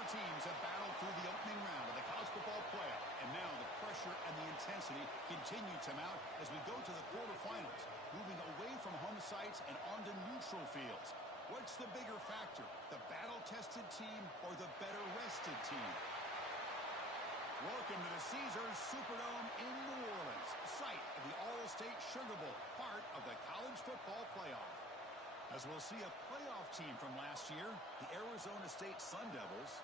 Four teams have battled through the opening round of the college football playoff, and now the pressure and the intensity continue to mount as we go to the quarterfinals, moving away from home sites and onto neutral fields. What's the bigger factor, the battle-tested team or the better-rested team? Welcome to the Caesars Superdome in New Orleans, site of the All-State Sugar Bowl, part of the college football playoff. As we'll see a playoff team from last year, the Arizona State Sun Devils,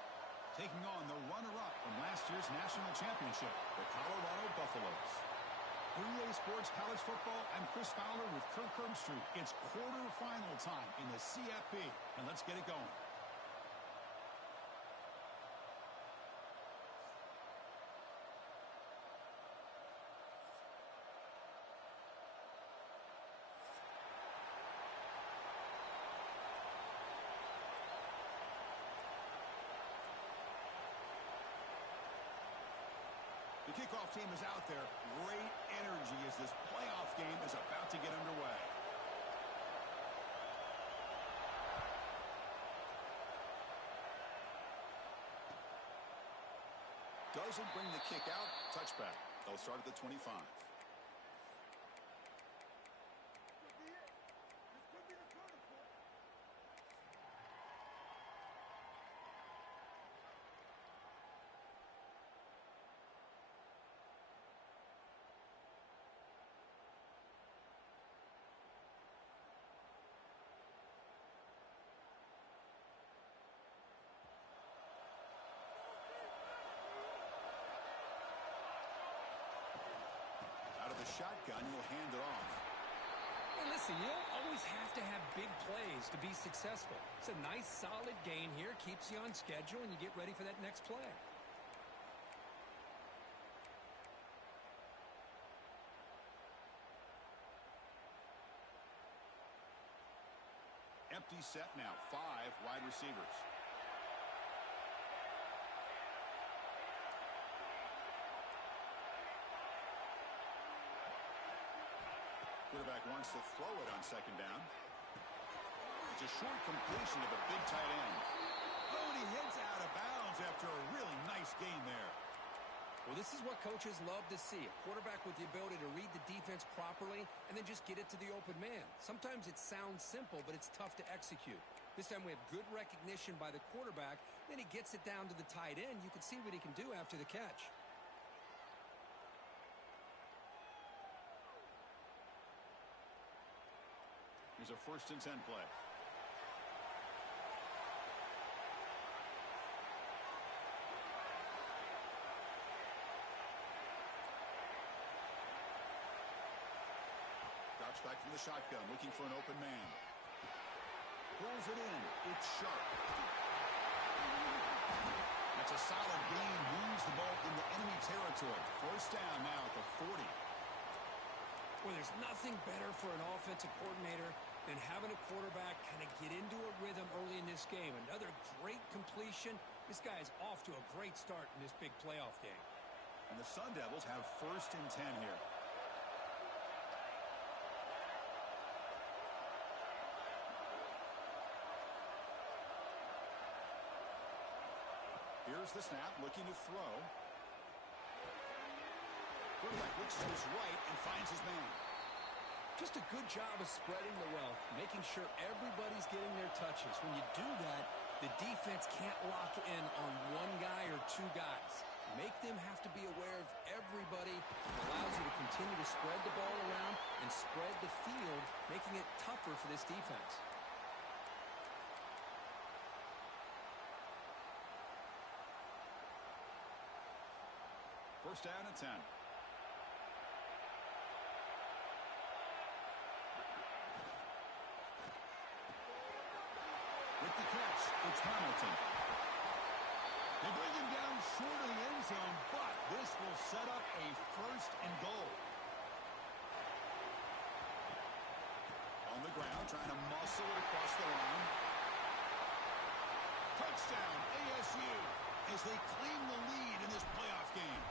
taking on the runner-up from last year's national championship, the Colorado Buffaloes. 3A Sports College Football, I'm Chris Fowler with Kirk Herbstreit. It's quarterfinal time in the CFP, and let's get it going. The kickoff team is out there. Great energy as this playoff game is about to get underway. Doesn't bring the kick out. Touchback. They'll start at the 25. Out of the shotgun, he'll hand it off. Hey, listen, you don't always have to have big plays to be successful. It's a nice, solid gain here. Keeps you on schedule, and you get ready for that next play. Empty set now. 5 wide receivers. Quarterback wants to throw it on second down. It's a short completion to the big tight end. Oh, and he heads out of bounds after a really nice gain there. Well, this is what coaches love to see. A quarterback with the ability to read the defense properly and then just get it to the open man. Sometimes it sounds simple, but it's tough to execute. This time we have good recognition by the quarterback. Then he gets it down to the tight end. You can see what he can do after the catch. Here's a 1st and 10 play. Drops back from the shotgun, looking for an open man. Pulls it in. It's sharp. That's a solid gain. Moves the ball into enemy territory. 1st down now at the 40. Well, there's nothing better for an offensive coordinator than having a quarterback kind of get into a rhythm early in this game. Another great completion. This guy is off to a great start in this big playoff game. And the Sun Devils have 1st and 10 here. Here's the snap, looking to throw. Quarterback looks to his right and finds his man. Just a good job of spreading the wealth, making sure everybody's getting their touches. When you do that, the defense can't lock in on one guy or 2 guys. Make them have to be aware of everybody. It allows you to continue to spread the ball around and spread the field, making it tougher for this defense. First down at 10. With the catch, it's Hamilton. They bring him down short of the end zone, but this will set up a 1st and goal. On the ground, trying to muscle it across the line. Touchdown, ASU, as they claim the lead in this playoff game.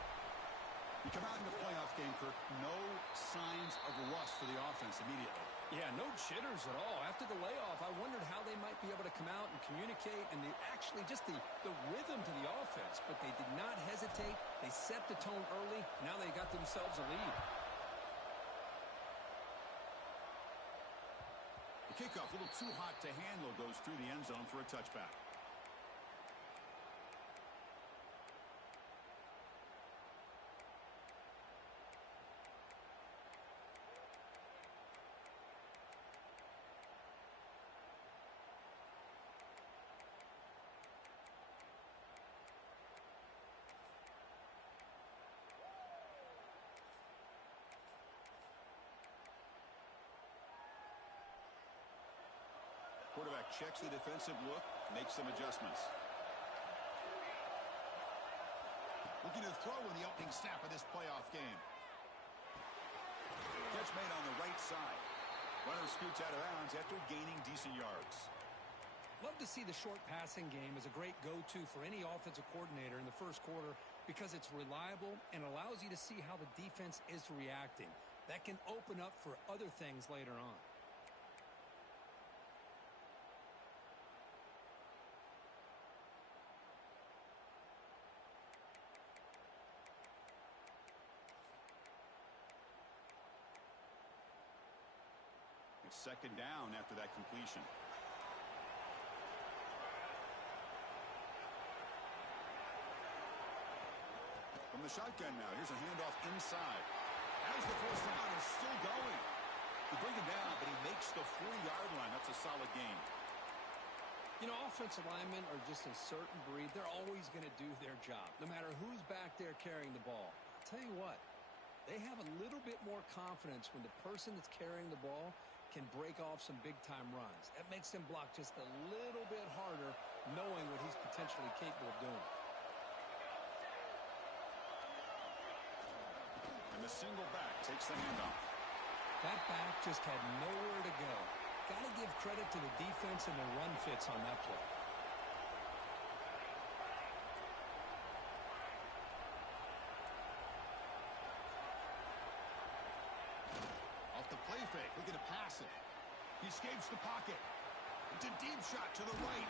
You come out in the playoff game, Kirk, no signs of rust for the offense immediately. Yeah, no jitters at all. After the layoff, I wondered how they might be able to come out and communicate and actually just the rhythm to the offense. But they did not hesitate. They set the tone early. Now they got themselves a lead. The kickoff, a little too hot to handle, goes through the end zone for a touchback. Quarterback checks the defensive look, makes some adjustments. Looking to throw in the opening snap of this playoff game. Catch made on the right side. Runner scoots out of bounds after gaining decent yards. Love to see the short passing game as a great go-to for any offensive coordinator in the first quarter because it's reliable and allows you to see how the defense is reacting. That can open up for other things later on. It's second down after that completion. From the shotgun now, here's a handoff inside. As the first down is still going. They bring him down, but he makes the 4-yard line. That's a solid gain. You know, offensive linemen are just a certain breed. They're always going to do their job, no matter who's back there carrying the ball. I'll tell you what, they have a little bit more confidence when the person that's carrying the ball can break off some big-time runs. That makes them block just a little bit harder, knowing what he's potentially capable of doing. And the single back takes the handoff. That back just had nowhere to go. Got to give credit to the defense and their run fits on that play. Off the play fake, looking to pass it. He escapes the pocket. It's a deep shot to the right.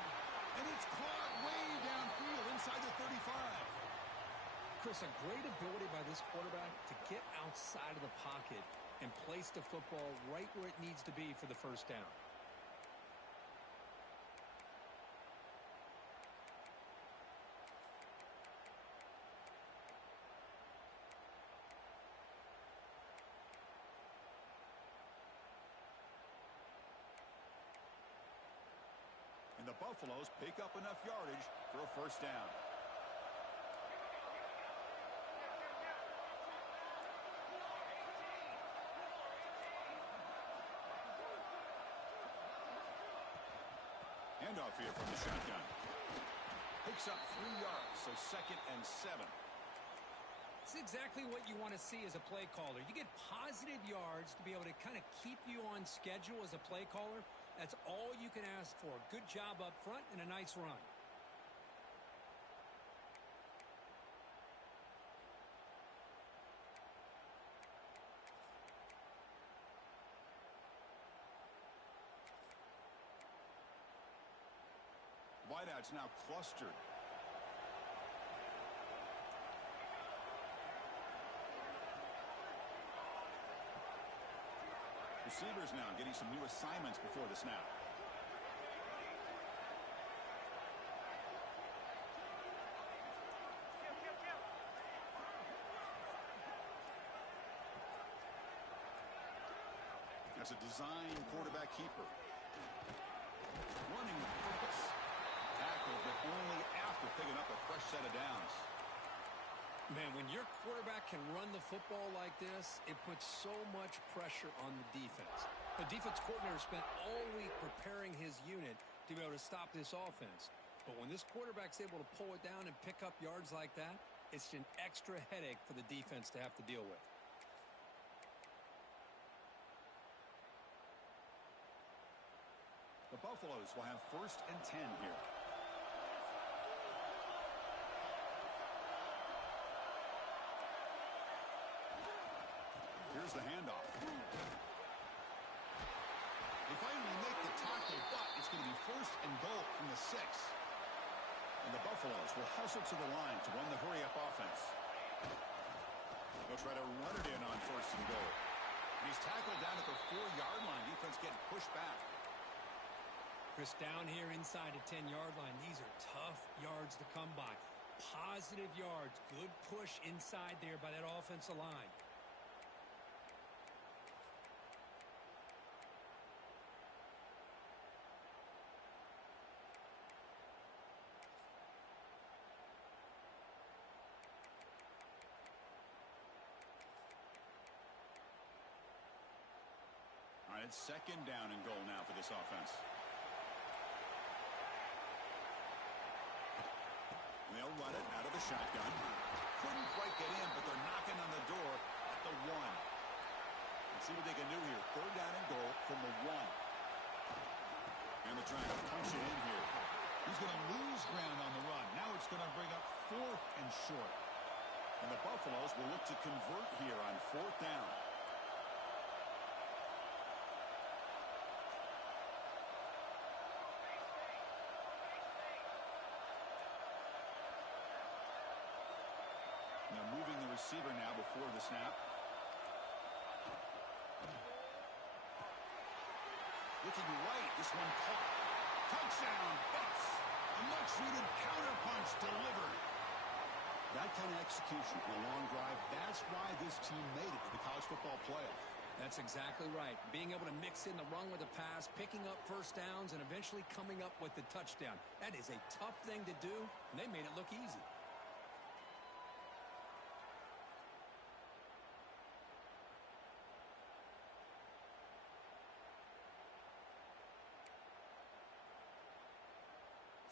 And it's caught way downfield inside the 35. Chris, a great ability by this quarterback to get outside of the pocket and place the football right where it needs to be for the first down. And the Buffaloes pick up enough yardage for a first down. Handoff here from the shotgun. Picks up 3 yards, so 2nd and 7. It's exactly what you want to see as a play caller. You get positive yards to be able to kind of keep you on schedule as a play caller. That's all you can ask for. Good job up front and a nice run. Wideouts now clustered. Receivers now getting some new assignments before the snap. That's a design quarterback keeper. Running with purpose. Tackle, but only after picking up a fresh set of downs. Man, when your quarterback can run the football like this, it puts so much pressure on the defense. The defense coordinator spent all week preparing his unit to be able to stop this offense. But when this quarterback's able to pull it down and pick up yards like that, it's an extra headache for the defense to have to deal with. The Buffaloes will have 1st and 10 here. Here's the handoff. They finally make the tackle, but it's going to be first and goal from the 6. And the Buffaloes will hustle to the line to run the hurry-up offense. They'll try to run it in on first and goal. And he's tackled down at the 4-yard line. Defense getting pushed back. Chris, down here inside the 10-yard line, these are tough yards to come by. Positive yards. Good push inside there by that offensive line. All right, it's second down and goal now for this offense. They'll run it out of the shotgun. Couldn't quite get in, but they're knocking on the door at the 1. Let's see what they can do here. Third down and goal from the 1. And they're trying to punch it in here. He's going to lose ground on the run. Now it's going to bring up 4th and short. And the Buffaloes will look to convert here on 4th down. Now moving the receiver now before the snap. Looking right, this one caught. Touchdown, Bucks! A much-needed counterpunch delivered. That kind of execution on a long drive, that's why this team made it to the college football playoff. That's exactly right. Being able to mix in the run with the pass, picking up first downs, and eventually coming up with the touchdown. That is a tough thing to do, and they made it look easy.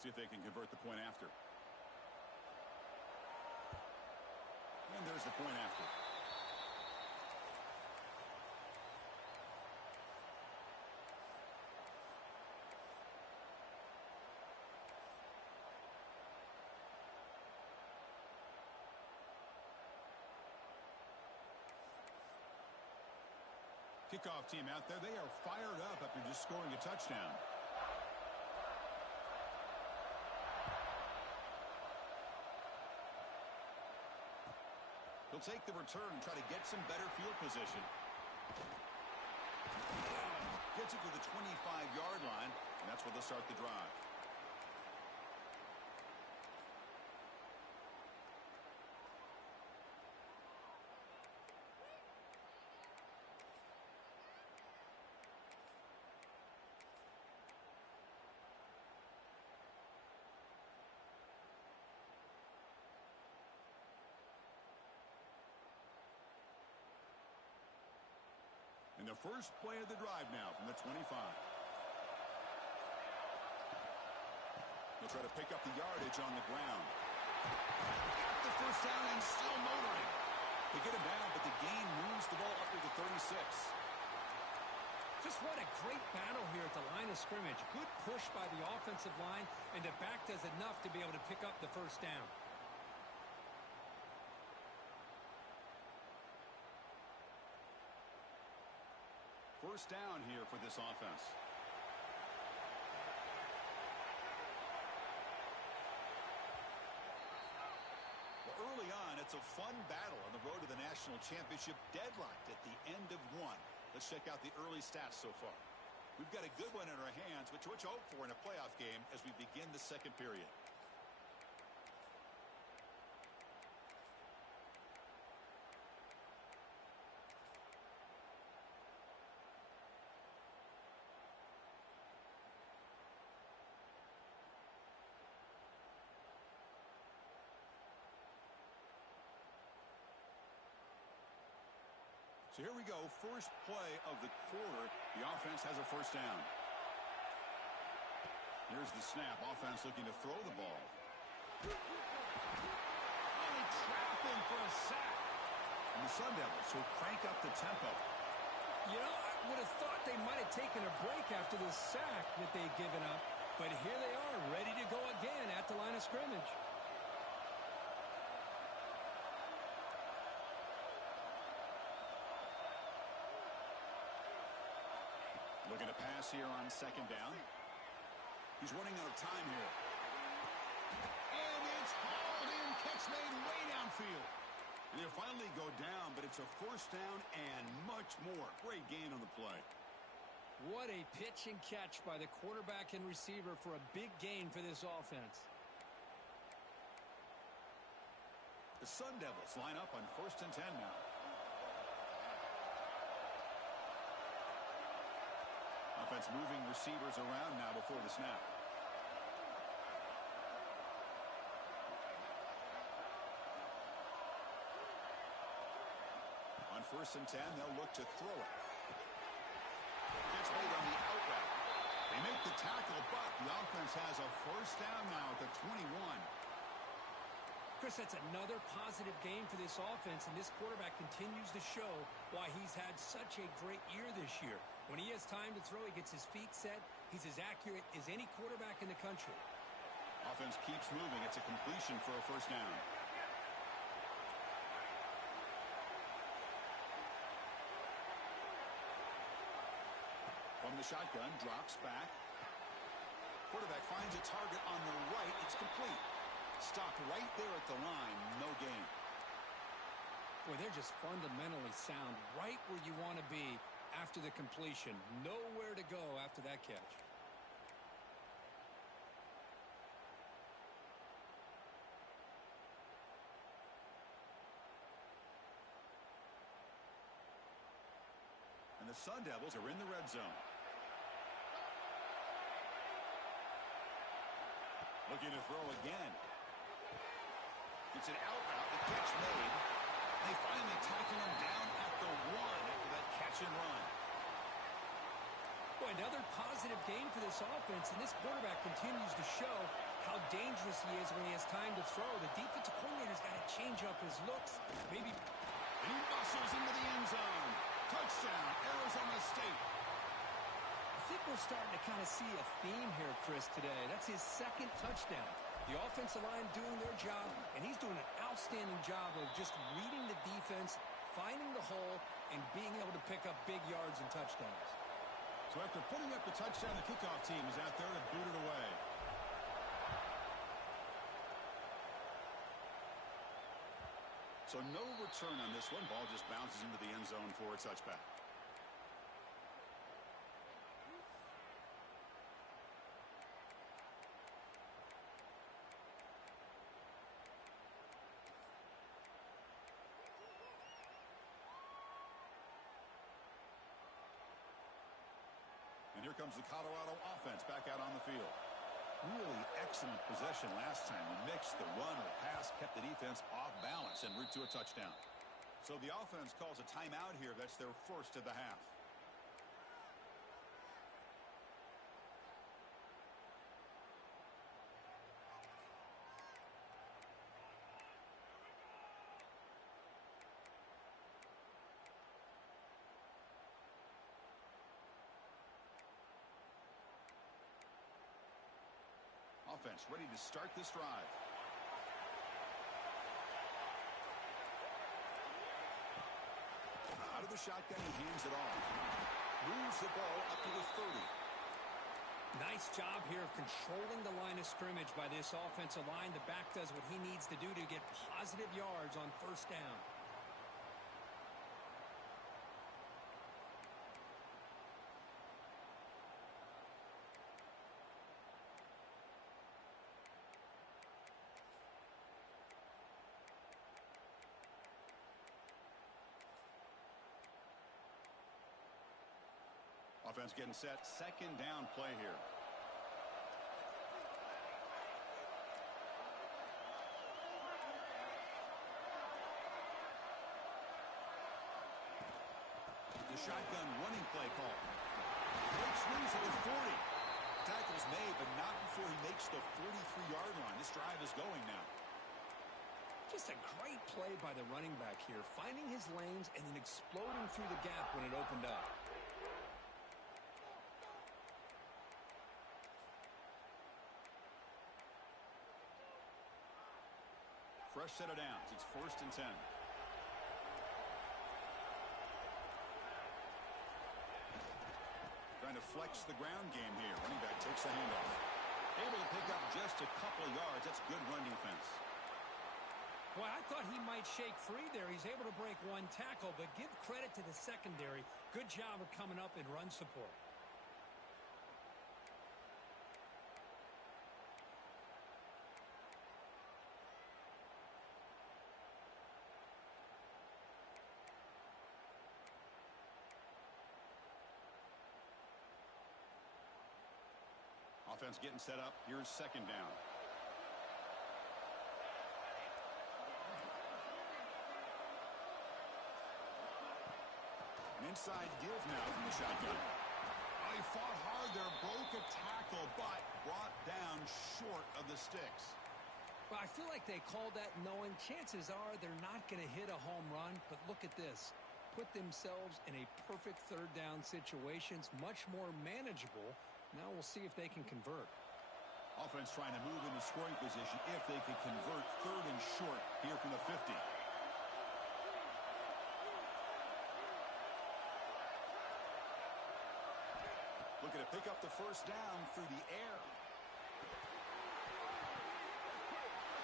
See if they can convert the point after. And there's the point after. Kickoff team out there, they are fired up after just scoring a touchdown. He'll take the return and try to get some better field position. Gets it to the 25-yard line, and that's where they'll start the drive. And the first play of the drive now from the 25. They'll try to pick up the yardage on the ground. Got the first down and still motoring. They get him down, but the gain moves the ball up to the 36. Just what a great battle here at the line of scrimmage. Good push by the offensive line, and the back does enough to be able to pick up the first down. First down here for this offense. Well, early on, it's a fun battle on the road to the national championship, deadlocked at the end of 1. Let's check out the early stats so far. We've got a good one in our hands, which we're to hope for in a playoff game as we begin the second period. So here we go, first play of the quarter. The offense has a first down. Here's the snap. Offense looking to throw the ball. Oh, they trap him for a sack. And the Sun Devils will crank up the tempo. You know, I would have thought they might have taken a break after the sack that they'd given up. But here they are, ready to go again at the line of scrimmage. Looking to pass here on second down. He's running out of time here. And it's hauled in. Catch made way downfield. And they'll finally go down, but it's a first down and much more. Great gain on the play. What a pitch and catch by the quarterback and receiver for a big gain for this offense. The Sun Devils line up on 1st and 10 now. Offense moving receivers around now before the snap. On 1st and 10, they'll look to throw it. Gets made on the out route. They make the tackle, but the offense has a first down now at the 21. Chris, that's another positive game for this offense, and this quarterback continues to show why he's had such a great year this year. When he has time to throw, he gets his feet set. He's as accurate as any quarterback in the country. Offense keeps moving. It's a completion for a first down. From the shotgun, drops back. Quarterback finds a target on the right. It's complete. Stopped right there at the line. No gain. Boy, they're just fundamentally sound right where you want to be after the completion. Nowhere to go after that catch. And the Sun Devils are in the red zone. Looking to throw again. It's an out route. The catch made. They finally tackle him down at the 1 after that catch and run. Boy, another positive game for this offense, and this quarterback continues to show how dangerous he is when he has time to throw. The defensive coordinator's got to change up his looks. Maybe. And he muscles into the end zone. Touchdown, Arizona State. I think we're starting to kind of see a theme here, Chris, today. That's his second touchdown. The offensive line doing their job, and he's doing an outstanding job of just reading the defense, finding the hole, and being able to pick up big yards and touchdowns. So after putting up the touchdown, the kickoff team is out there to boot it away. So no return on this one. Ball just bounces into the end zone for a touchback. And here comes the Colorado offense back out on the field. Really excellent possession last time. The mix, the run, the pass kept the defense off balance en route to a touchdown. So the offense calls a timeout here. That's their first of the half. Offense ready to start this drive. Out of the shotgun, he hands it off. Moves the ball up to the 30. Nice job here of controlling the line of scrimmage by this offensive line. The back does what he needs to do to get positive yards on first down. Offense getting set. Second down play here. The shotgun running play call. Breaks loose at the 40. Tackle's made, but not before he makes the 43-yard line. This drive is going now. Just a great play by the running back here, finding his lanes and then exploding through the gap when it opened up. Fresh set of downs. It's 1st and 10. Trying trying to flex the ground game here. Running back takes the handoff. Able to pick up just a couple of yards. That's good run defense. Well, I thought he might shake free there. He's able to break one tackle, but give credit to the secondary. Good job of coming up in run support. Offense getting set up. Here's second down. An inside give now from the shotgun. Oh, he fought hard there, broke a tackle, but brought down short of the sticks. Well, I feel like they called that knowing chances are they're not going to hit a home run, but look at this. Put themselves in a perfect third down situation. It's much more manageable. Now we'll see if they can convert. Offense trying to move into scoring position if they can convert third and short here from the 50. Looking to pick up the first down through the air.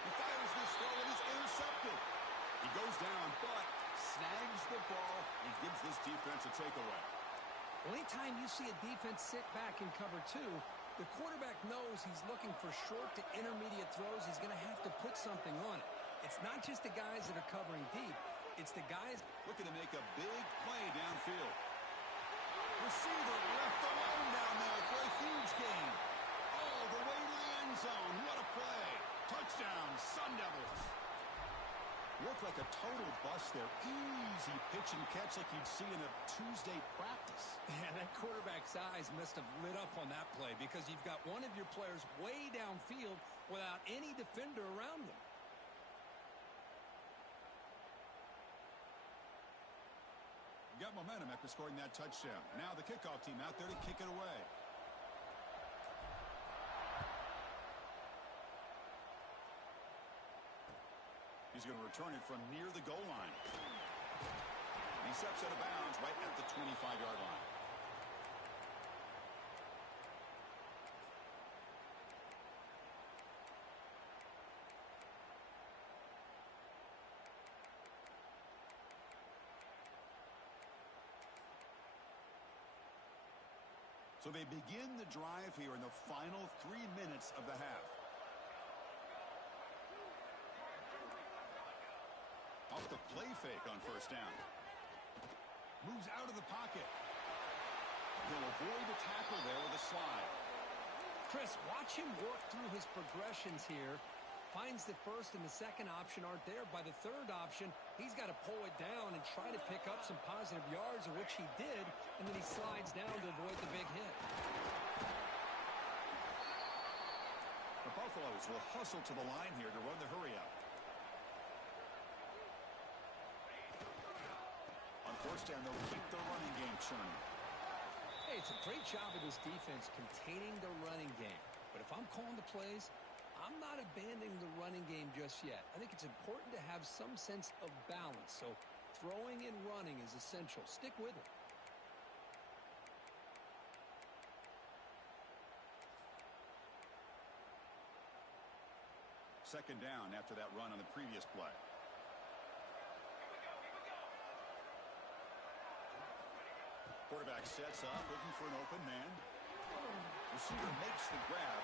He fires this throw and is intercepted. He goes down, but snags the ball and gives this defense a takeaway. Well, anytime you see a defense sit back in cover two, the quarterback knows he's looking for short to intermediate throws. He's going to have to put something on it. It's not just the guys that are covering deep. It's the guys looking to make a big play downfield. Receiver left alone down there for a huge gain. All the way to the end zone. What a play. Touchdown, Sun Devils. Looked like a total bust there. Easy pitch and catch like you'd see in a Tuesday practice. Yeah, that quarterback's eyes must have lit up on that play because you've got one of your players way downfield without any defender around him. Got momentum after scoring that touchdown. Now the kickoff team out there to kick it away. He's going to return it from near the goal line. He steps out of bounds right at the 25-yard line. So they begin the drive here in the final 3 minutes of the half. Off the play fake on first down. Moves out of the pocket. He'll avoid the tackle there with a slide. Chris, watch him work through his progressions here. Finds the first and the second option aren't there. By the third option, he's got to pull it down and try to pick up some positive yards, of which he did, and then he slides down to avoid the big hit. The Buffaloes will hustle to the line here to run the hurry up. On first down, they'll keep the running game churning. Hey, it's a great job of this defense containing the running game. But if I'm calling the plays, I'm not abandoning the running game just yet. I think it's important to have some sense of balance. So throwing and running is essential. Stick with it. Second down after that run on the previous play. Quarterback sets up, looking for an open man. Receiver makes the grab.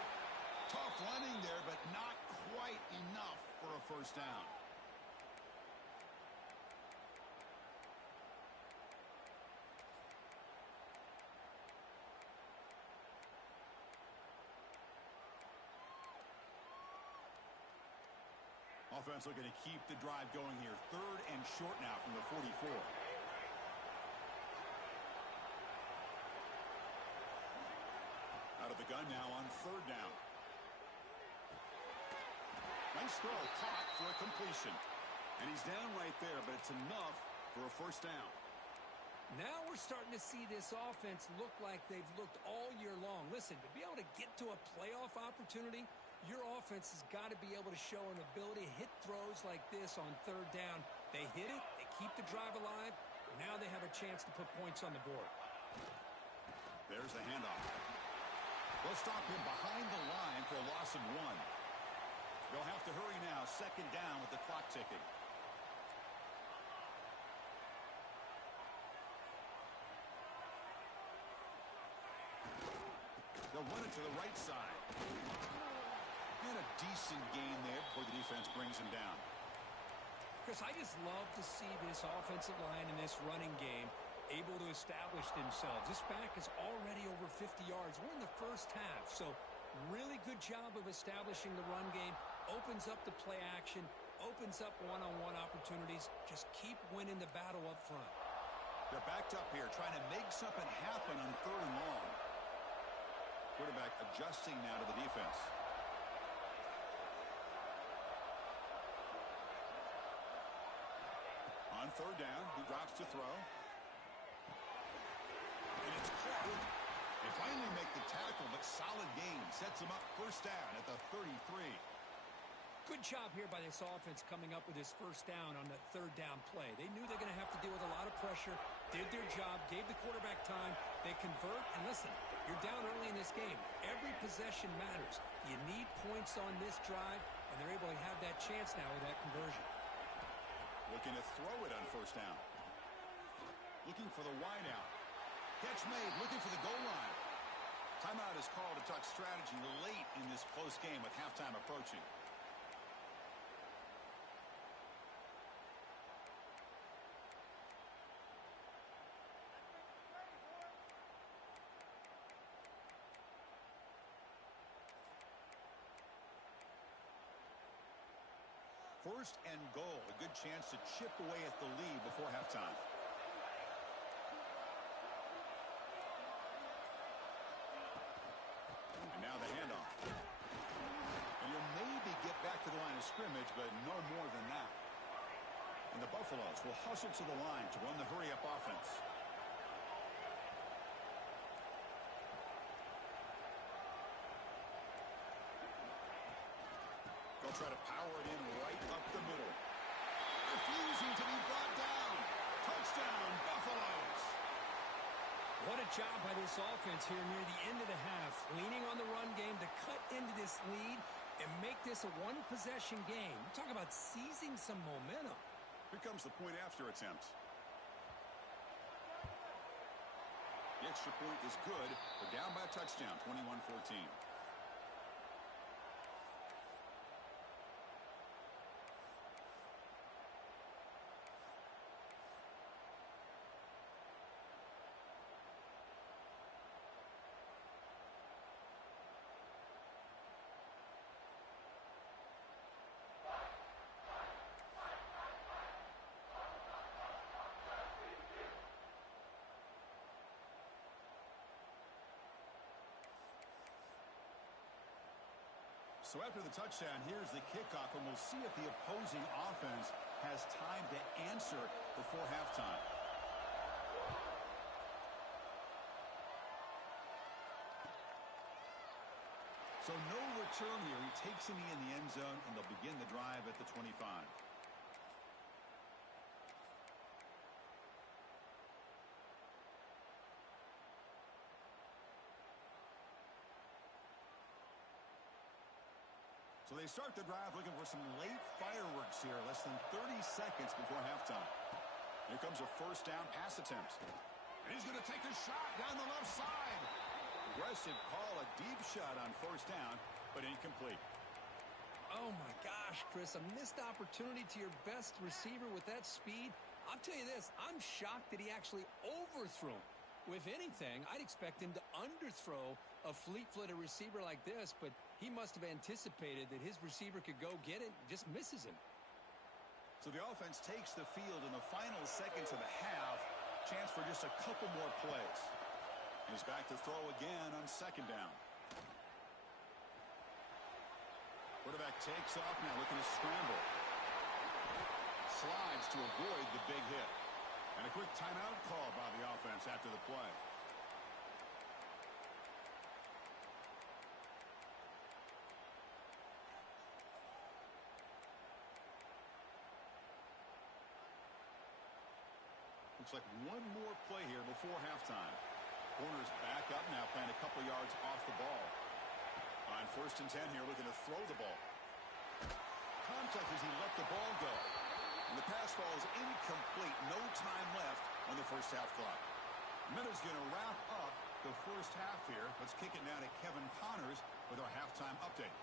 Tough running there, but not quite enough for a first down. Offense looking to keep the drive going here. Third and short now from the 44. Out of the gun now on third down. Nice throw, caught for a completion. And he's down right there, but it's enough for a first down. Now we're starting to see this offense look like they've looked all year long. Listen, to be able to get to a playoff opportunity, your offense has got to be able to show an ability to hit throws like this on third down. They hit it, they keep the drive alive, now they have a chance to put points on the board. There's Here's the handoff. They'll stop him behind the line for a loss of 1. They'll have to hurry now. Second down with the clock ticking. They'll run it to the right side. And a decent gain there before the defense brings him down. Chris, I just love to see this offensive line in this running game able to establish themselves. This back is already over 50 yards. We're in the first half, so really good job of establishing the run game. Opens up the play action, opens up one-on-one opportunities. Just keep winning the battle up front. They're backed up here, trying to make something happen on 3rd and long. Quarterback adjusting now to the defense. On 3rd down, he drops to throw. And it's caught. They finally make the tackle, but solid gain. Sets them up 1st down at the 33. Good job here by this offense coming up with this 1st down on the 3rd down play. They knew they're going to have to deal with a lot of pressure, did their job, gave the quarterback time. They convert, and listen, you're down early in this game. Every possession matters. You need points on this drive, and they're able to have that chance now with that conversion. Looking to throw it on 1st down. Looking for the wide out. Catch made, looking for the goal line. Timeout is called to talk strategy late in this close game with halftime approaching. First and goal, a good chance to chip away at the lead before halftime. And now the handoff. And you'll maybe get back to the line of scrimmage, but no more than that. And the Buffaloes will hustle to the line to run the hurry-up offense. They'll try to power it in right up the middle. Refusing to be brought down. Touchdown, Buffaloes. What a job by this offense here near the end of the half. Leaning on the run game to cut into this lead and make this a one-possession game. Talk about seizing some momentum. Here comes the point after attempt. The extra point is good. They're down by a touchdown, 21-14. So after the touchdown, here's the kickoff, and we'll see if the opposing offense has time to answer before halftime. So no return here. He takes him in the end zone, and they'll begin the drive at the 25. So they start the drive looking for some late fireworks here, less than 30 seconds before halftime. Here comes a 1st down pass attempt. And he's going to take a shot down the left side. Aggressive call, a deep shot on 1st down, but incomplete. Oh, my gosh, Chris, a missed opportunity to your best receiver with that speed. I'll tell you this, I'm shocked that he actually overthrew him. If anything, I'd expect him to underthrow a fleet-footed receiver like this, but he must have anticipated that his receiver could go get it and just misses him. So the offense takes the field in the final seconds of the half. Chance for just a couple more plays. He's back to throw again on 2nd down. Quarterback takes off now, looking to scramble. Slides to avoid the big hit. And a quick timeout call by the offense after the play. Looks like one more play here before halftime. Corners back back up now, playing a couple yards off the ball. On 1st and 10 here, looking to throw the ball. Contact as he let the ball go. And the pass falls incomplete. No time left on the first half clock. Minute's going to wrap up the first half here. Let's kick it now to Kevin Connors with our halftime update.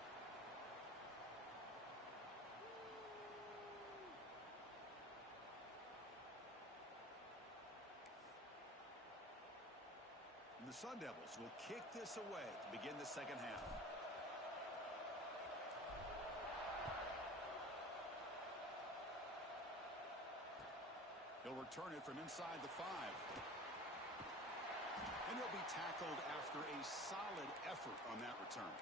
And the Sun Devils will kick this away to begin the second half. He'll return it from inside the 5. And he'll be tackled after a solid effort on that return.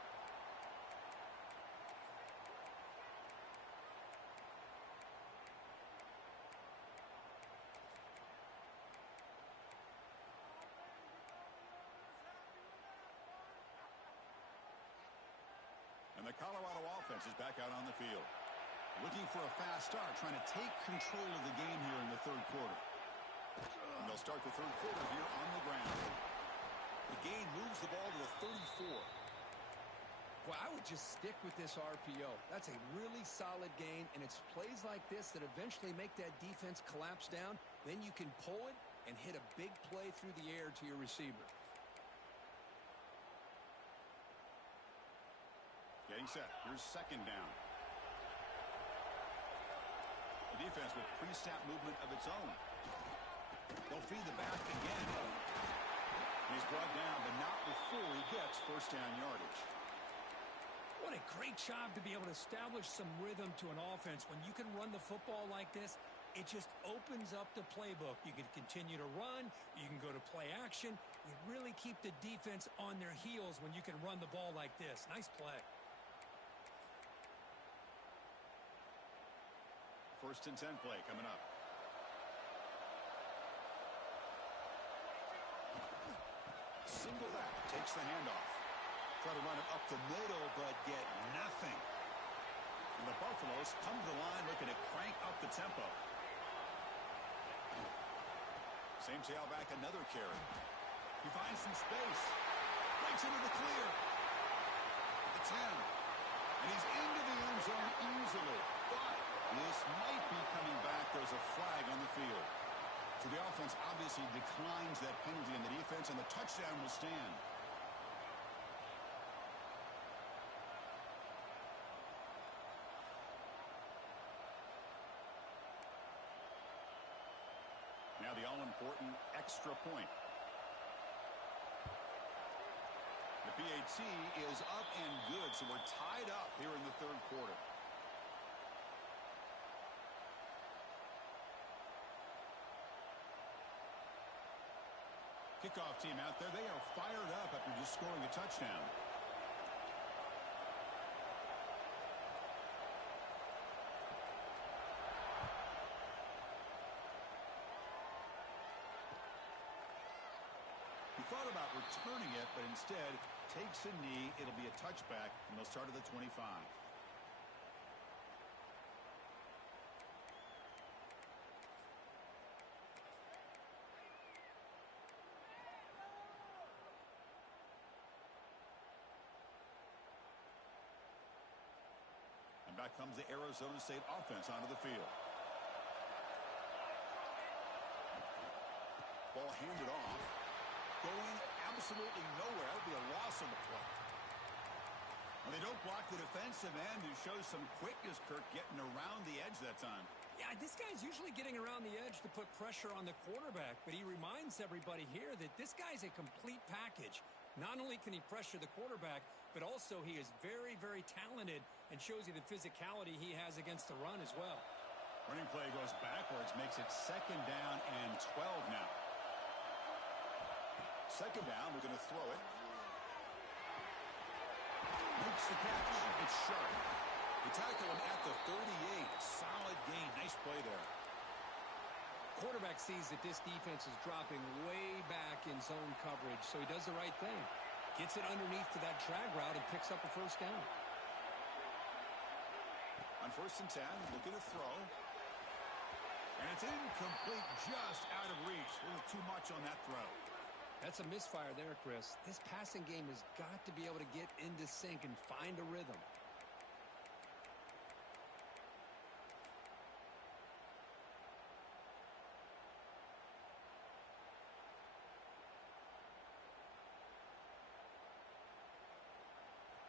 And the Colorado offense is back out on the field. Looking for a fast start, trying to take control of the game here in the third quarter. And they'll start the third quarter here on the ground. The game moves the ball to the 34. Well, I would just stick with this RPO. That's a really solid game, and it's plays like this that eventually make that defense collapse down. Then you can pull it and hit a big play through the air to your receiver. Getting set. Here's second down. The defense with pre-snap movement of its own. They'll feed the back again. He's brought down, but not before he gets first down yardage. What a great job to be able to establish some rhythm to an offense. When you can run the football like this, it just opens up the playbook. You can continue to run. You can go to play action. You really keep the defense on their heels when you can run the ball like this. Nice play. First and 10 play coming up. Single back, takes the handoff. Try to run it up the middle, but get nothing. And the Buffaloes come to the line looking to crank up the tempo. Same tailback, another carry. He finds some space. Breaks into the clear. The 10. And he's into the end zone easily. But this might be coming back. There's a flag on the field. So the offense obviously declines that penalty, and the defense and the touchdown will stand. Now the all-important extra point. The PAT is up and good, so we're tied up here in the third quarter. Kickoff team out there. They are fired up after just scoring a touchdown. He thought about returning it, but instead takes a knee. It'll be a touchback, and they'll start at the 25. And back comes the Arizona State offense onto the field. Ball handed off. Going absolutely nowhere. That would be a loss on the play. Well, they don't block the defensive end, who shows some quickness, Kirk, getting around the edge that time. Yeah, this guy's usually getting around the edge to put pressure on the quarterback, but he reminds everybody here that this guy's a complete package. Not only can he pressure the quarterback, but also he is very, very talented and shows you the physicality he has against the run as well. Running play goes backwards, makes it second down and 12 now. Second down, we're going to throw it. Makes the catch. It's sharp. They tackle him at the 38. Solid gain. Nice play there. Quarterback sees that this defense is dropping way back in zone coverage, so he does the right thing. Gets it underneath to that drag route and picks up a first down. On 1st and 10, looking to throw. And it's incomplete, just out of reach. A little too much on that throw. That's a misfire there, Chris. This passing game has got to be able to get into sync and find a rhythm.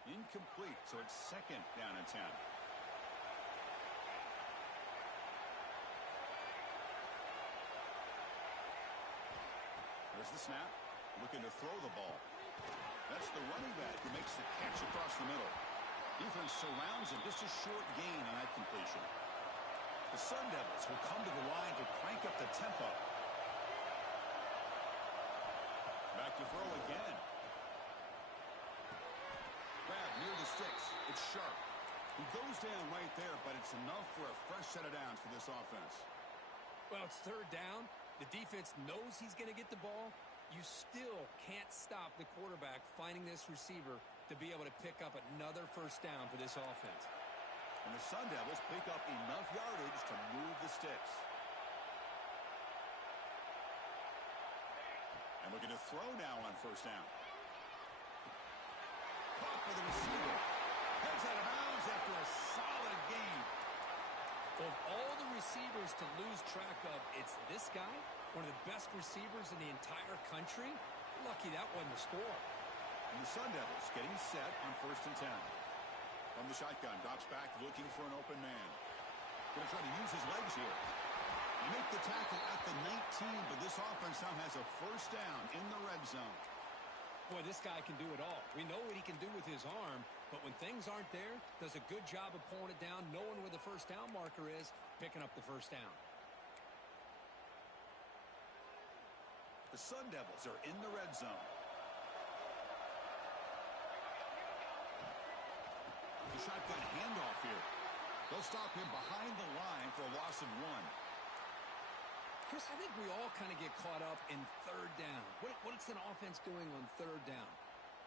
Incomplete, so it's second down and 10. There's the snap. Looking to throw the ball. That's the running back who makes the catch across the middle. Defense surrounds him. Just a short gain on that completion. The Sun Devils will come to the line to crank up the tempo. Back to throw again. Grab near the sticks. It's Sharp. He goes down right there, but it's enough for a fresh set of downs for this offense. Well, it's third down. The defense knows he's going to get the ball. You still can't stop the quarterback finding this receiver to be able to pick up another first down for this offense. And the Sun Devils pick up enough yardage to move the sticks. And looking to throw now on first down. Caught by the receiver. Heads out of bounds after a solid gain. Of all the receivers to lose track of, it's this guy, one of the best receivers in the entire country. Lucky that wasn't the score. And the Sun Devils getting set on first and 10. From the shotgun, drops back looking for an open man. Going to try to use his legs here. They make the tackle at the 19, but this offense now has a first down in the red zone. Boy, this guy can do it all. We know what he can do with his arm, but when things aren't there, does a good job of pulling it down, knowing where the first down marker is, picking up the first down. The Sun Devils are in the red zone. The shotgun handoff here. They'll stop him behind the line for a loss of 1. Chris, I think we all kind of get caught up in third down. What's an offense doing on third down?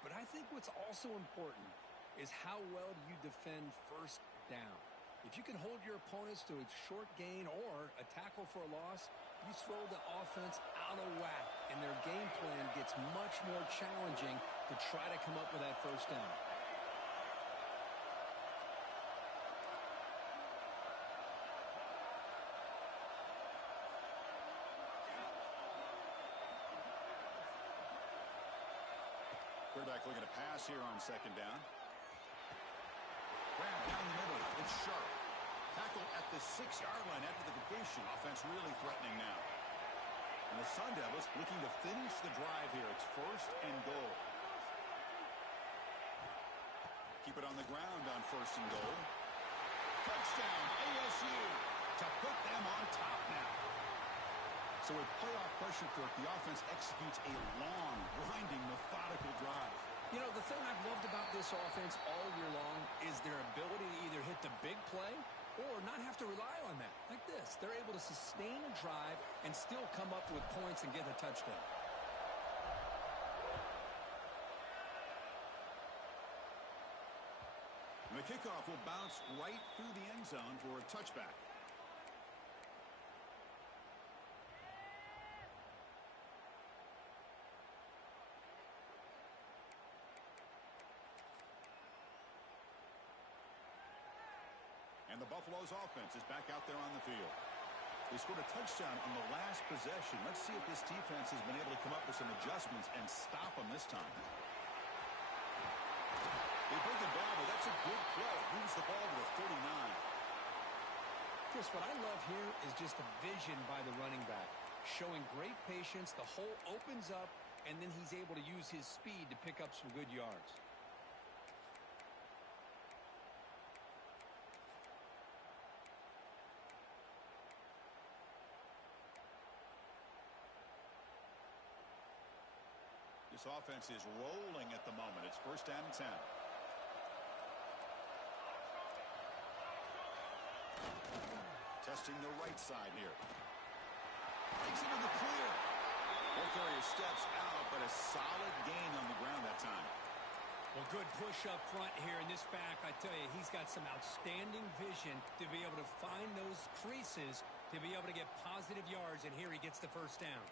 But I think what's also important is how well do you defend first down. If you can hold your opponents to a short gain or a tackle for a loss, you throw the offense out of whack, and their game plan gets much more challenging to try to come up with that first down. Quarterback looking to pass here on second down. Grab down the middle. It's Sharp. Tackle at the 6-yard line after the completion. Offense really threatening now. And the Sun Devils looking to finish the drive here. It's first and goal. Keep it on the ground on first and goal. Touchdown, ASU, to put them on top now. So with playoff pressure, Kirk, the offense executes a long, grinding, methodical drive. You know, the thing I've loved about this offense all year long is their ability to either hit the big play or not have to rely on that. Like this. They're able to sustain a drive and still come up with points and get a touchdown. And the kickoff will bounce right through the end zone for a touchback. And the Buffalo's offense is back out there on the field. They scored a touchdown on the last possession. Let's see if this defense has been able to come up with some adjustments and stop them this time. They bring it down, but that's a good play. Moves the ball to the 39. Chris, what I love here is just a vision by the running back. Showing great patience, the hole opens up, and then he's able to use his speed to pick up some good yards. This offense is rolling at the moment. It's first down and 10. Testing the right side here. Takes it in the clear. Both areas steps out, but a solid gain on the ground that time. Well, good push up front here in this back. I tell you, he's got some outstanding vision to be able to find those creases, to be able to get positive yards, and here he gets the first down.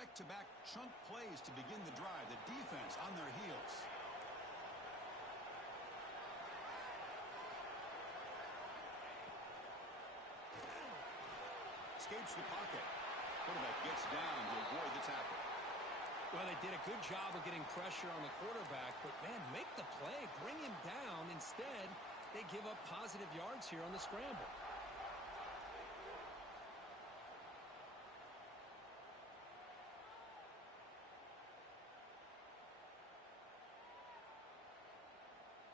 Back-to-back chunk plays to begin the drive. The defense on their heels. Escapes the pocket. Quarterback gets down to avoid the tackle. Well, they did a good job of getting pressure on the quarterback, but, man, make the play. Bring him down. Instead, they give up positive yards here on the scramble.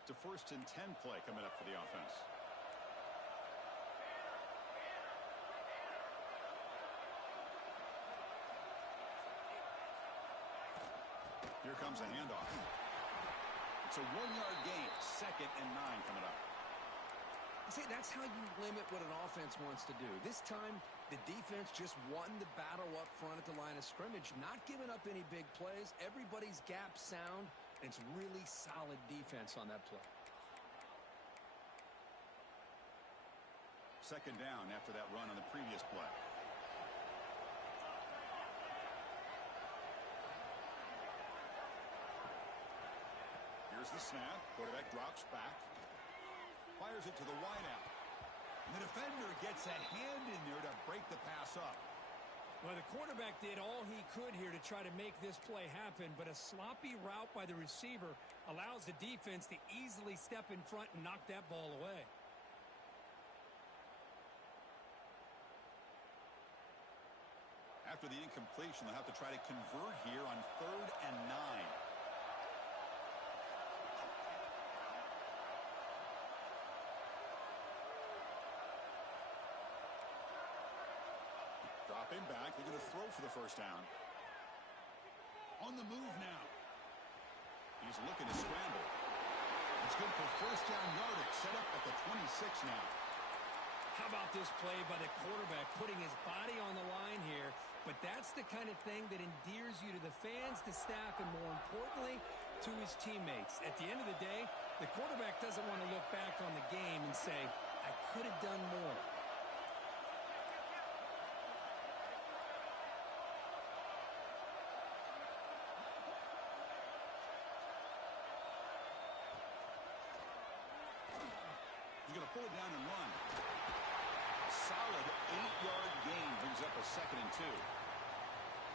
It's a 1st and 10 play coming up for the offense. Here comes a handoff. It's a 1-yard gain. 2nd and 9 coming up. See, that's how you limit what an offense wants to do. This time, the defense just won the battle up front at the line of scrimmage, not giving up any big plays. Everybody's gap sound, and it's really solid defense on that play. 2nd down after that run on the previous play. Here's the snap. Quarterback drops back. Fires it to the wideout. The defender gets a hand in there to break the pass up. Well, the quarterback did all he could here to try to make this play happen, but a sloppy route by the receiver allows the defense to easily step in front and knock that ball away. After the incompletion, they'll have to try to convert here on 3rd and 9. Dropping back, they're going to throw for the 1st down. On the move now. He's looking to scramble. It's good for 1st down yardage. Set up at the 26 now. How about this play by the quarterback, putting his body on the line here? But that's the kind of thing that endears you to the fans, the staff, and more importantly, to his teammates. At the end of the day, the quarterback doesn't want to look back on the game and say, I could have done more. He's going to pull it down and run. A solid 8-yard gain brings up a 2nd and 2.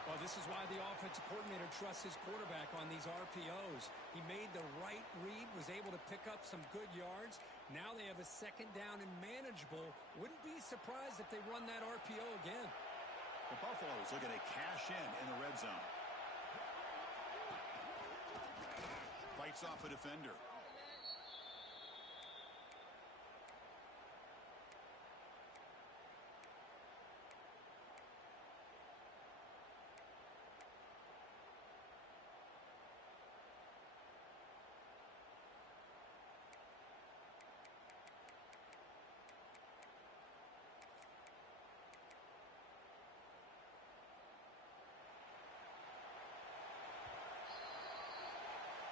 Well, this is why the offensive coordinator trusts his quarterback on these RPOs. He made the right read, was able to pick up some good yards. Now they have a 2nd down and manageable. Wouldn't be surprised if they run that RPO again. The Buffaloes looking to cash in the red zone. Fights off a defender.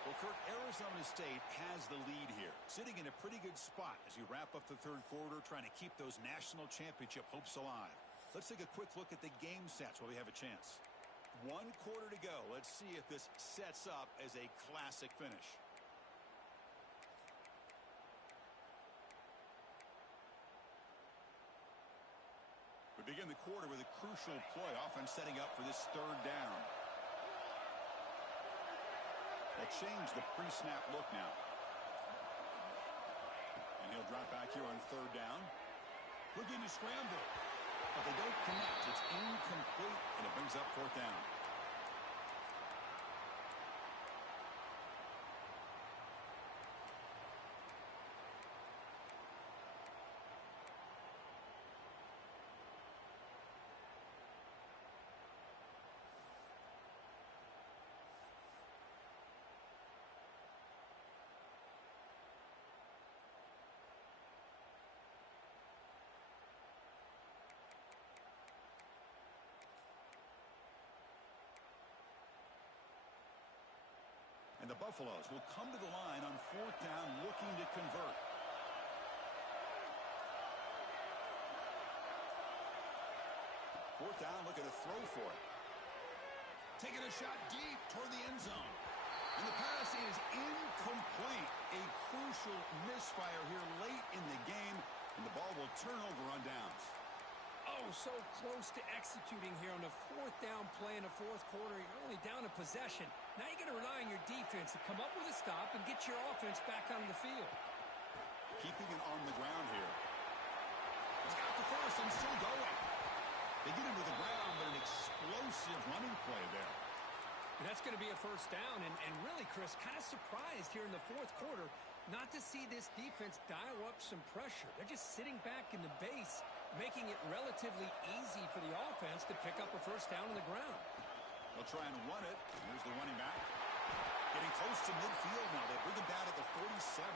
Well, Kirk, Arizona State has the lead here, sitting in a pretty good spot as you wrap up the 3rd quarter, trying to keep those national championship hopes alive. Let's take a quick look at the game stats while we have a chance. 1 quarter to go. Let's see if this sets up as a classic finish. We begin the quarter with a crucial play, offense setting up for this 3rd down. They'll change the pre-snap look now. And he'll drop back here on 3rd down. Looking to scramble. But they don't connect. It's incomplete, and it brings up 4th down. And the Buffaloes will come to the line on 4th down, looking to convert. Fourth down, looking to throw for it. Taking a shot deep toward the end zone. And the pass is incomplete. A crucial misfire here late in the game, and the ball will turn over on downs. Oh, so close to executing here on the fourth down play in the fourth quarter. You're only down a possession. Now you got to rely on your defense to come up with a stop and get your offense back on the field. Keeping it on the ground here. He's got the first and still going. They get him to the ground, but an explosive running play there. And that's going to be a first down. And really, Chris, kind of surprised here in the fourth quarter not to see this defense dial up some pressure. They're just sitting back in the base, making it relatively easy for the offense to pick up a first down on the ground. They'll try and run it. Here's the running back. Getting close to midfield now. They bring him down at the 47.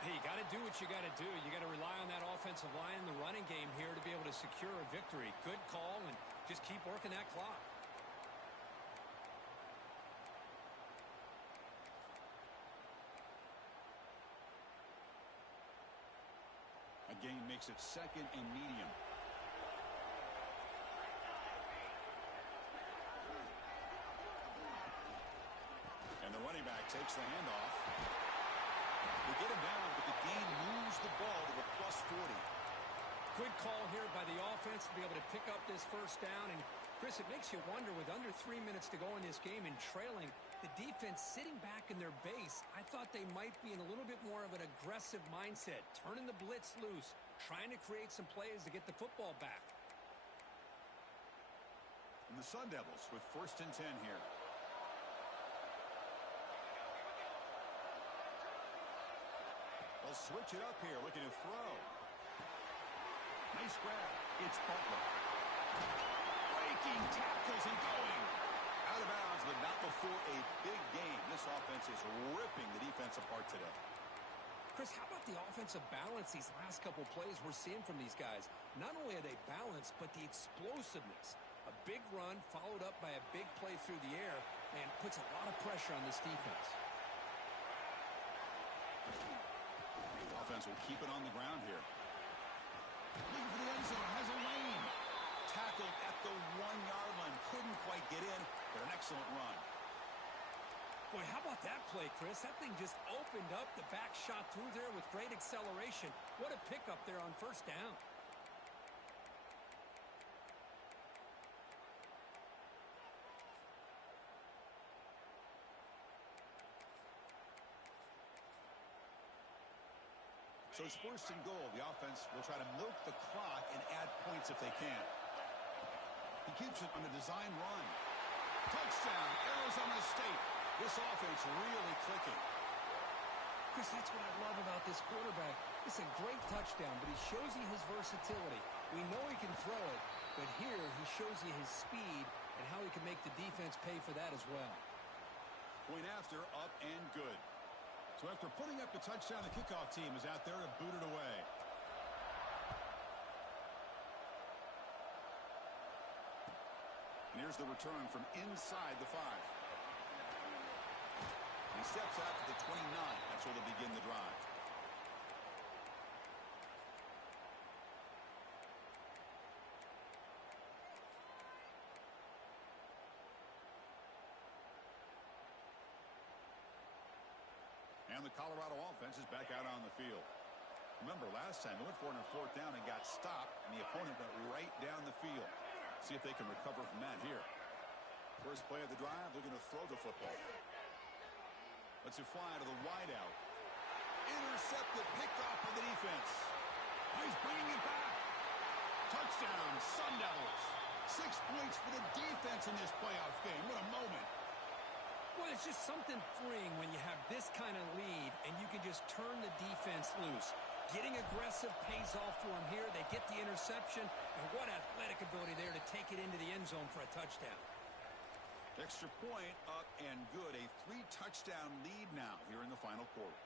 Hey, you got to do what you got to do. You got to rely on that offensive line in the running game here to be able to secure a victory. Good call, and just keep working that clock. A gain makes it second and medium. And the running back takes the handoff. They get him down, but the gain moves the ball to the plus 40. Good call here by the offense to be able to pick up this first down. And, Chris, it makes you wonder, with under 3 minutes to go in this game and trailing, the defense sitting back in their base, I thought they might be in a little bit more of an aggressive mindset, turning the blitz loose, trying to create some plays to get the football back. And the Sun Devils with first and 10 here. They'll switch it up here, looking to throw. Nice grab. It's Butler. Breaking tackles and going. Out of bounds, but not before a big game. This offense is ripping the defense apart today. Chris, how about the offensive balance these last couple plays we're seeing from these guys? Not only are they balanced, but the explosiveness. A big run followed up by a big play through the air and puts a lot of pressure on this defense. Offense will keep it on the ground here. Looking for the end zone, has a lane. Tackled at the 1-yard line. Couldn't quite get in, but an excellent run. Boy, how about that play, Chris? That thing just opened up. The back shot through there with great acceleration. What a pickup there on first down. So it's first and goal. The offense will try to milk the clock and add points if they can. He keeps it on a design run. Touchdown, Arizona State. This offense really clicking. Chris, that's what I love about this quarterback. It's a great touchdown, but he shows you his versatility. We know he can throw it, but here he shows you his speed and how he can make the defense pay for that as well. Point after, up and good. So after putting up the touchdown, the kickoff team is out there to boot it away. And here's the return from inside the 5. And he steps out to the 29. That's where they'll begin the drive. And the Colorado offense is back out on the field. Remember, last time they went for it on fourth down and got stopped, and the opponent went right down the field. See if they can recover from that here. First play of the drive, they're going to throw the football. Lets it fly to the wideout. Intercepted, picked off by the defense. He's bringing it back. Touchdown, Sun Devils. 6 points for the defense in this playoff game. What a moment. Well, it's just something freeing when you have this kind of lead and you can just turn the defense loose. Getting aggressive pays off for them here. They get the interception, and what athletic ability there to take it into the end zone for a touchdown. Extra point up and good. A 3-touchdown lead now here in the final quarter.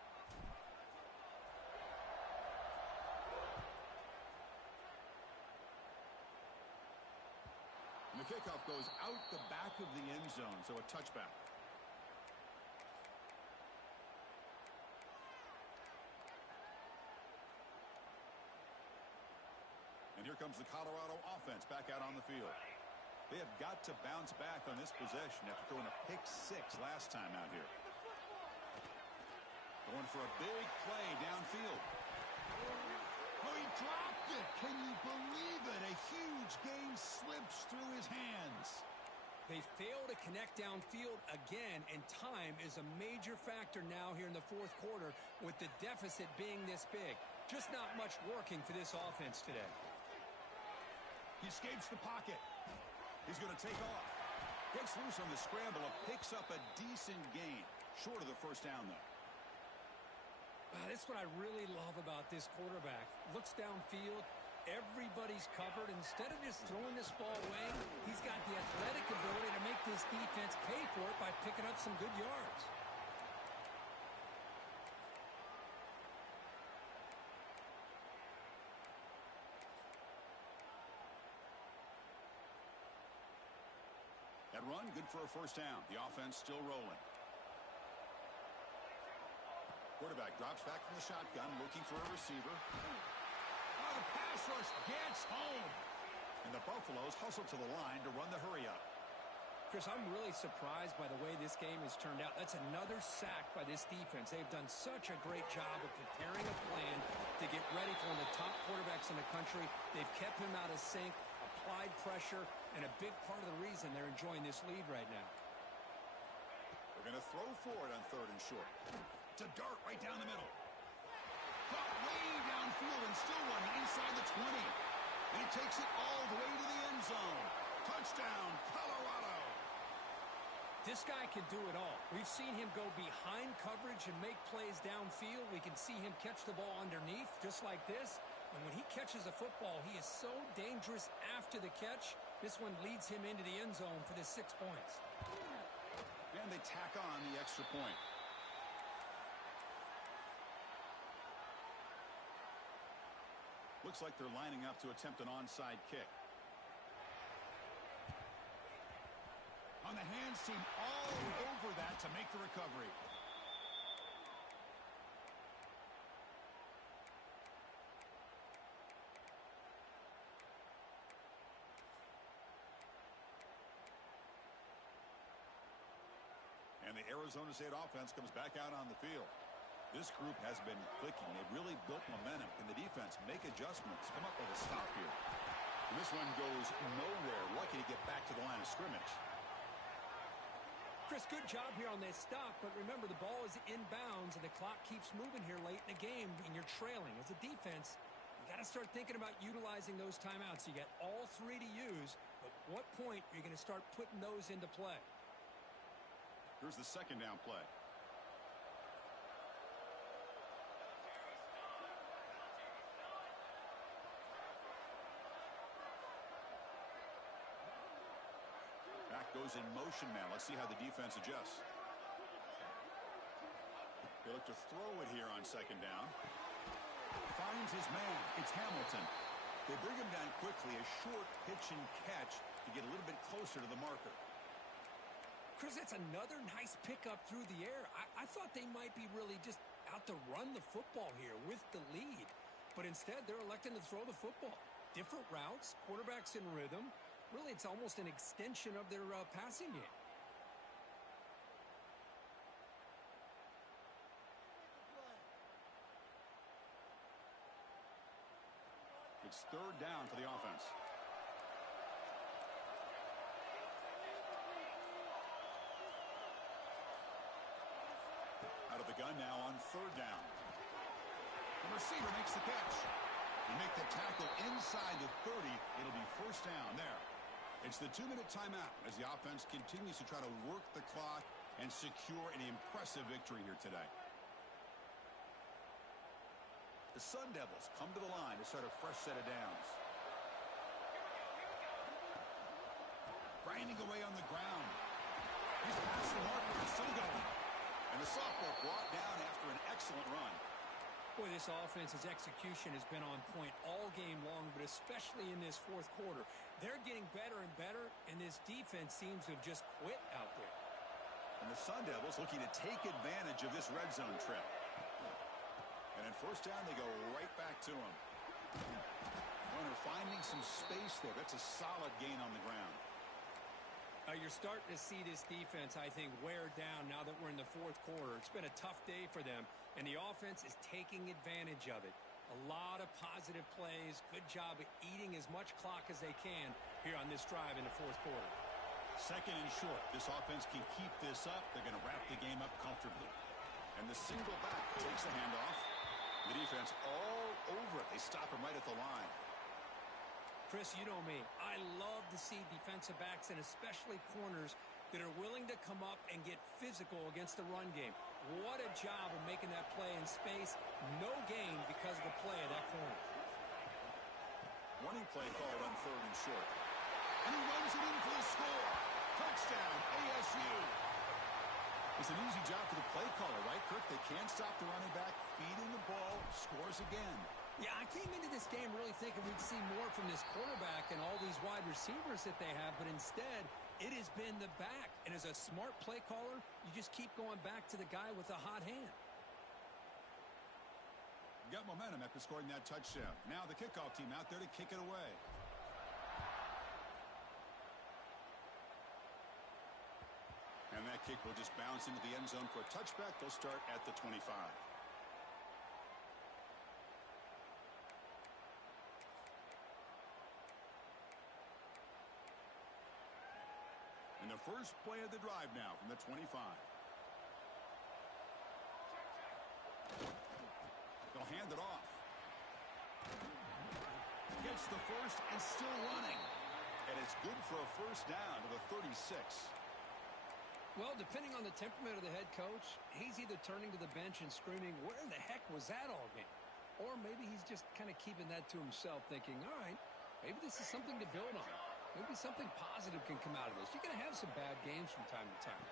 And the kickoff goes out the back of the end zone, so a touchback. And here comes the Colorado offense back out on the field. They have got to bounce back on this possession after throwing a pick 6 last time out here. Going for a big play downfield. Oh, he dropped it. Can you believe it? A huge gain slips through his hands. They fail to connect downfield again, and time is a major factor now here in the fourth quarter with the deficit being this big. Just not much working for this offense today. He escapes the pocket. He's going to take off. Gets loose on the scramble and picks up a decent gain. Short of the first down, though. That's what I really love about this quarterback. Looks downfield. Everybody's covered. Instead of just throwing this ball away, he's got the athletic ability to make this defense pay for it by picking up some good yards. That run, good for a first down. The offense still rolling. Quarterback drops back from the shotgun, looking for a receiver. Oh, the pass rush gets home. And the Buffaloes hustle to the line to run the hurry-up. Chris, I'm really surprised by the way this game has turned out. That's another sack by this defense. They've done such a great job of preparing a plan to get ready for one of the top quarterbacks in the country. They've kept him out of sync, applied pressure, and a big part of the reason they're enjoying this lead right now. They're going to throw for it on 3rd and short. It's a dart right down the middle. Caught way downfield and still running inside the 20. And he takes it all the way to the end zone. Touchdown, Colorado. This guy can do it all. We've seen him go behind coverage and make plays downfield. We can see him catch the ball underneath just like this. And when he catches a football, he is so dangerous after the catch. This one leads him into the end zone for the 6 points. And they tack on the extra point. Looks like they're lining up to attempt an onside kick. On the hands team all over that to make the recovery. And the Arizona State offense comes back out on the field. This group has been clicking. They've really built momentum. Can the defense make adjustments? Come up with a stop here. And this one goes nowhere. Lucky to get back to the line of scrimmage. Chris, good job here on this stop, but remember the ball is inbounds and the clock keeps moving here late in the game and you're trailing. As a defense, you got to start thinking about utilizing those timeouts. You got all 3 to use, but what point are you going to start putting those into play? Here's the 2nd down play. Goes in motion now. Let's see how the defense adjusts. They look to throw it here on 2nd down. Finds his man. It's Hamilton. They bring him down quickly. A short pitch and catch to get a little bit closer to the marker. Chris, that's another nice pickup through the air. I thought they might be really just out to run the football here with the lead. But instead, they're electing to throw the football. Different routes, quarterbacks in rhythm. Really, it's almost an extension of their passing game. It's 3rd down for the offense. Out of the gun now on 3rd down. The receiver makes the catch. You make the tackle inside the 30. It'll be 1st down there. It's the 2-minute timeout as the offense continues to try to work the clock and secure an impressive victory here today. The Sun Devils come to the line to start a fresh set of downs. Grinding away on the ground. He's past the marker and still going. And the sophomore brought down after an excellent run. Boy, this offense's execution has been on point all game long, but especially in this 4th quarter. They're getting better and better, and this defense seems to have just quit out there. And the Sun Devils looking to take advantage of this red zone trip. And at 1st down, they go right back to him. Runner finding some space there. That's a solid gain on the ground. You're starting to see this defense, I think, wear down now that we're in the fourth quarter. It's been a tough day for them, and the offense is taking advantage of it. A lot of positive plays. Good job at eating as much clock as they can here on this drive in the fourth quarter. Second and short. This offense can keep this up. They're going to wrap the game up comfortably. And the single back takes the handoff. The defense all over it. They stop him right at the line. Chris, you know me. I love to see defensive backs and especially corners that are willing to come up and get physical against the run game. What a job of making that play in space. No gain because of the play of that corner. Running play called on third and short. And he runs it in for the score. Touchdown, ASU. It's an easy job for the play caller, right, Kirk? They can't stop the running back, feeding the ball, scores again. Yeah, I came into this game really thinking we'd see more from this quarterback and all these wide receivers that they have, but instead, it has been the back. And as a smart play caller, you just keep going back to the guy with the hot hand. Got momentum after scoring that touchdown. Now the kickoff team out there to kick it away. And that kick will just bounce into the end zone for a touchback. They'll start at the 25. And the first play of the drive now from the 25. They'll hand it off. Gets the first and still running. And it's good for a first down to the 36. Well, depending on the temperament of the head coach, he's either turning to the bench and screaming, where the heck was that all game? Or maybe he's just kind of keeping that to himself, thinking, all right, maybe this is something to build on. Maybe something positive can come out of this. You're going to have some bad games from time to time.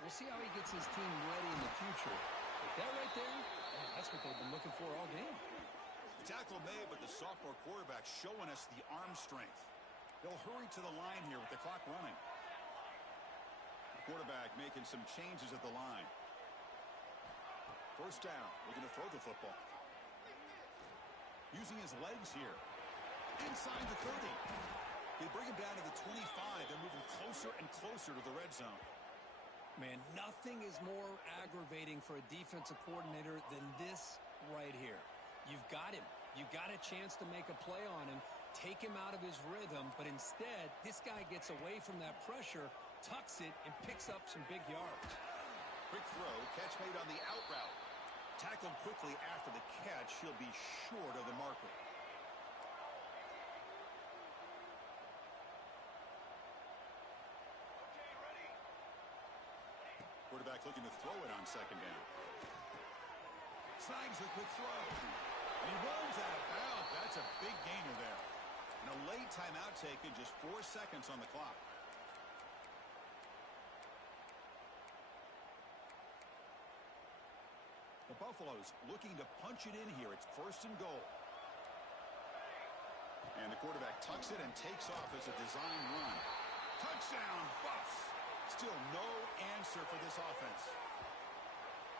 We'll see how he gets his team ready in the future. But that right there, man, that's what they've been looking for all game. The tackle made, but the sophomore quarterback showing us the arm strength. They'll hurry to the line here with the clock running. Quarterback making some changes at the line. First down, looking to throw the football. Using his legs here. Inside the 30. They bring him down to the 25. They're moving closer and closer to the red zone. Man, nothing is more aggravating for a defensive coordinator than this right here. You've got him. You've got a chance to make a play on him, take him out of his rhythm, but instead, this guy gets away from that pressure, tucks it, and picks up some big yards. Quick throw, catch made on the out route. Tackled quickly after the catch. He'll be short of the marker. Quarterback looking to throw it on second down. Snags the quick throw. And he runs out of bounds. That's a big gainer there. And a late timeout taken, just 4 seconds on the clock. The Buffaloes looking to punch it in here. It's first and goal. And the quarterback tucks it and takes off as a design run. Touchdown, Buffs. Still no answer for this offense.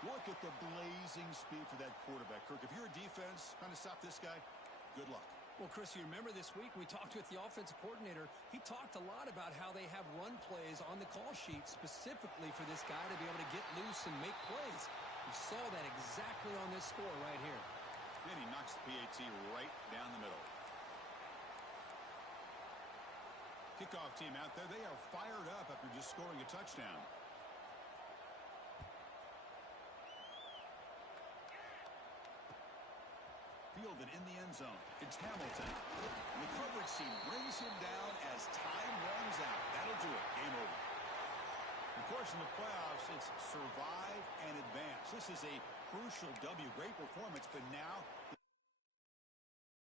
Look at the blazing speed for that quarterback. Kirk, if you're a defense trying to stop this guy, good luck. Well, Chris, you remember this week we talked with the offensive coordinator. He talked a lot about how they have run plays on the call sheet specifically for this guy to be able to get loose and make plays. We saw that exactly on this score right here. And he knocks the PAT right down the middle. Kickoff team out there. They are fired up after just scoring a touchdown. Fielded in the end zone. It's Hamilton. And the coverage team brings him down as time runs out. That'll do it. Game over. Of course, in the playoffs, it's survive and advance. This is a crucial W. Great performance, but now